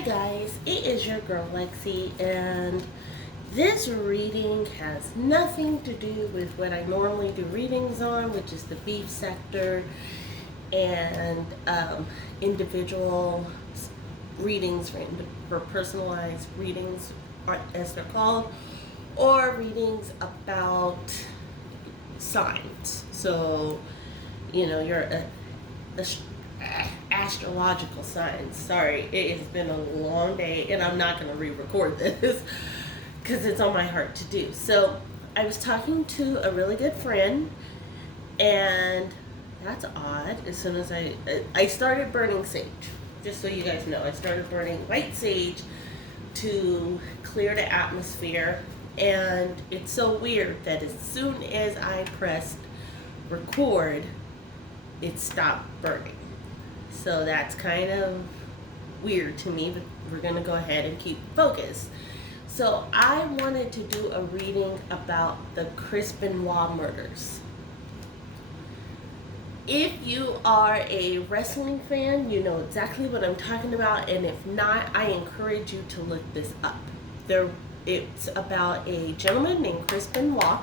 Hi guys, it is your girl Lexi, and this reading has nothing to do with what I normally do readings on, which is the beef sector and individual readings for personalized readings, as they're called, or readings about signs. So, you're a astrological signs. Sorry, it has been a long day and I'm not going to re-record this because it's on my heart to do. So I was talking to a really good friend, and that's odd. As soon as I started burning sage, just so you guys know, I started burning white sage to clear the atmosphere, and it's so weird that as soon as I pressed record, it stopped burning. So that's kind of weird to me, but we're going to go ahead and keep focused. So I wanted to do a reading about the Chris Benoit murders. If you are a wrestling fan, you know exactly what I'm talking about, and if not, I encourage you to look this up. It's about a gentleman named Chris Benoit,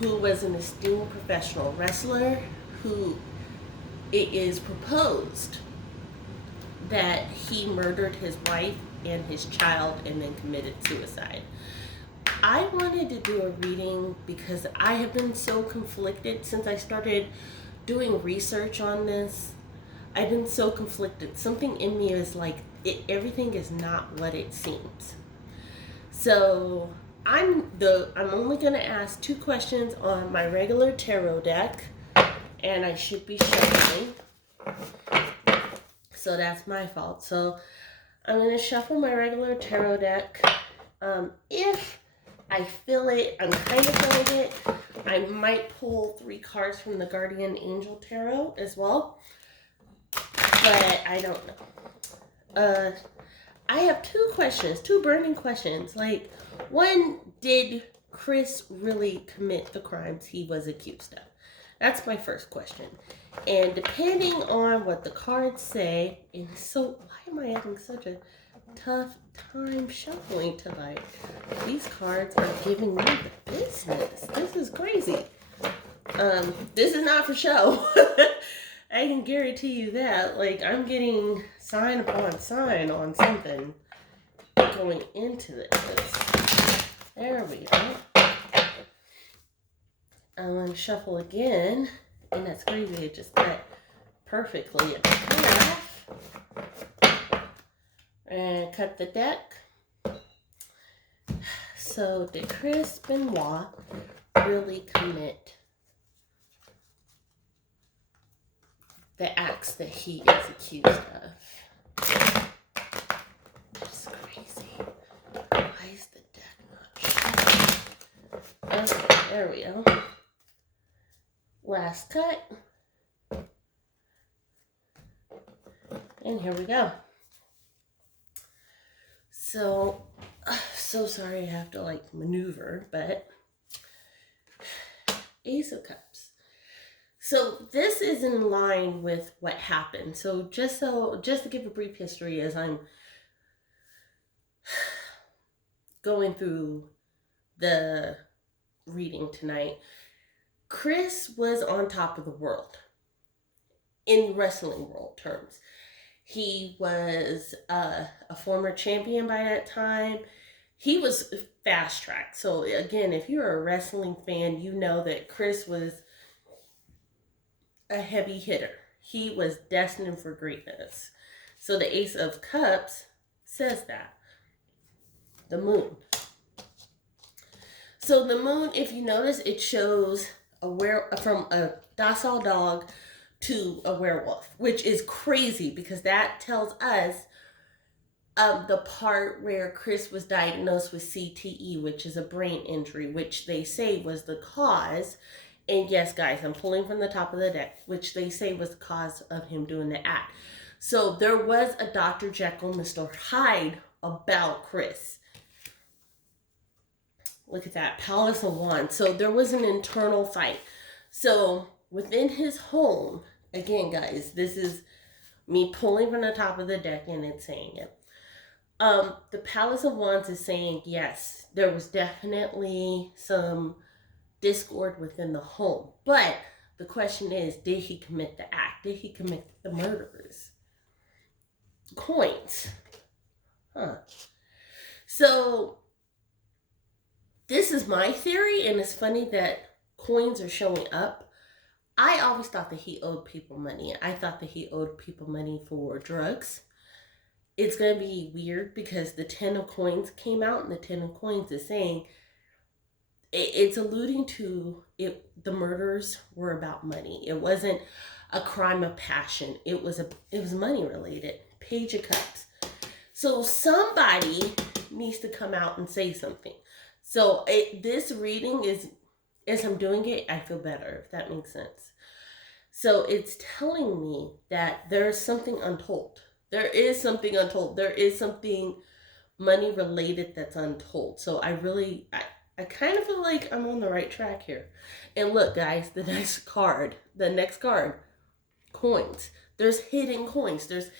who was an esteemed professional wrestler, who it is proposed that he murdered his wife and his child and then committed suicide. I wanted to do a reading because I have been so conflicted since I started doing research on this. I've been so conflicted. Something in me is like, everything is not what it seems. So I'm only going to ask 2 questions on my regular tarot deck, and I should be shuffling. So that's my fault. So I'm going to shuffle my regular tarot deck. If I feel it, I'm kind of feeling it, I might pull 3 cards from the Guardian Angel Tarot as well. But I don't know. I have 2 questions, 2 burning questions. Like, one, did Chris really commit the crimes he was accused of? That's my first question. And depending on what the cards say, and so why am I having such a tough time shuffling tonight? These cards are giving me the business. This is crazy. This is not for show. I can guarantee you that. Like, I'm getting sign upon sign on something going into this. There we go. I'm going to shuffle again, and that's crazy. It just cut perfectly in half. And cut the deck. So, did Chris Benoit really commit the acts that he is accused of? That's crazy. Why is the deck not showing? Okay, there we go. Last cut. And here we go. So sorry I have to maneuver, but Ace of Cups. So this is in line with what happened. So just to give a brief history as I'm going through the reading tonight, Chris was on top of the world in wrestling world terms. He was a former champion by that time. He was fast tracked. So again, if you're a wrestling fan, you know that Chris was a heavy hitter. He was destined for greatness. So the Ace of Cups says that. The moon. So the moon, if you notice, it shows from a docile dog to a werewolf, which is crazy because that tells us the part where Chris was diagnosed with CTE, which is a brain injury, which they say was the cause. And yes, guys, I'm pulling from the top of the deck, which they say was the cause of him doing the act. So there was a Dr. Jekyll, Mr. Hyde about Chris. Look at that, Palace of Wands. So there was an internal fight. So within his home, again, guys, this is me pulling from the top of the deck and it's saying it. The Palace of Wands is saying, yes, there was definitely some discord within the home. But the question is, did he commit the act? Did he commit the murders? Coins. Huh. So, this is my theory, and it's funny that coins are showing up. I always thought that he owed people money. I thought that he owed people money for drugs. It's going to be weird because the 10 of coins came out, and the 10 of coins is saying, it's alluding to it. The murders were about money. It wasn't a crime of passion. It was money related. Page of Cups. So somebody needs to come out and say something. So this reading is, as I'm doing it, I feel better, if that makes sense. So it's telling me that there's something untold. There is something untold. There is something money related that's untold. So I kind of feel like I'm on the right track here. And look, guys, the next card, coins. There's hidden coins. There's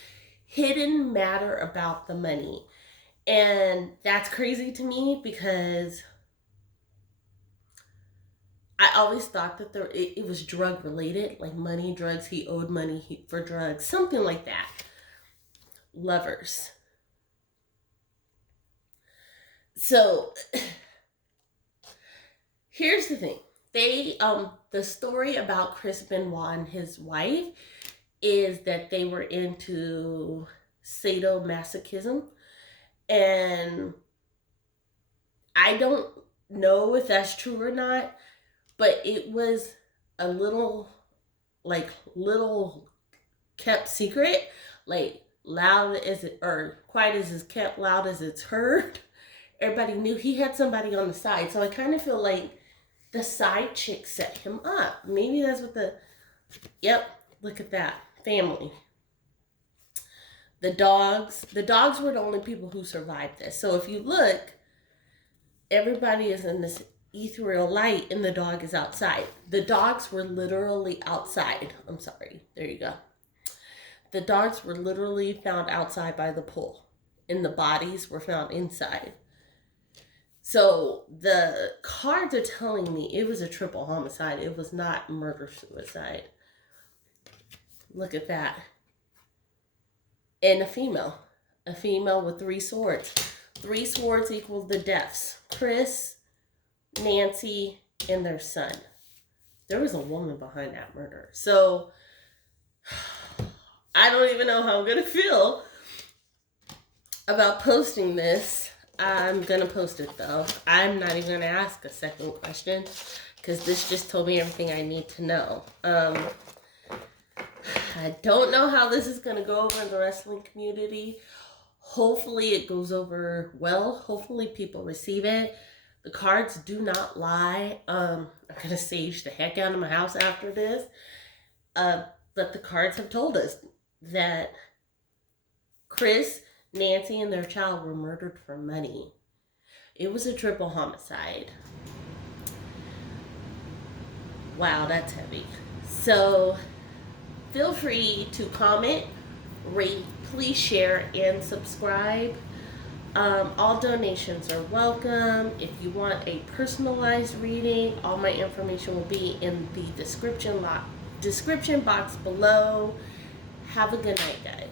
hidden matter about the money. And that's crazy to me because I always thought that it was drug related, like money, drugs. He owed money for drugs, something like that. Lovers. So here's the thing. The story about Chris Benoit and his wife is that they were into sadomasochism. And I don't know if that's true or not, but it was a little kept secret, like loud as it, or quiet as it's kept, loud as it's heard. Everybody knew he had somebody on the side. So I kind of feel like the side chick set him up. Maybe that's what yep, look at that. Family. The dogs were the only people who survived this. So if you look, everybody is in this ethereal light and the dog is outside. The dogs were literally outside. I'm sorry. There you go. The dogs were literally found outside by the pool, and the bodies were found inside. So the cards are telling me it was a triple homicide. It was not murder-suicide. Look at that. And a female with 3 swords. 3 swords equals the deaths. Chris, Nancy, and their son. There was a woman behind that murder. So I don't even know how I'm going to feel about posting this. I'm going to post it though. I'm not even going to ask a second question because this just told me everything I need to know. I don't know how this is going to go over in the wrestling community. Hopefully it goes over well. Hopefully people receive it. The cards do not lie. I'm going to sage the heck out of my house after this. But the cards have told us that Chris, Nancy, and their child were murdered for money. It was a triple homicide. Wow, that's heavy. So feel free to comment, rate, please share, and subscribe. All donations are welcome. If you want a personalized reading, all my information will be in the description box below. Have a good night, guys.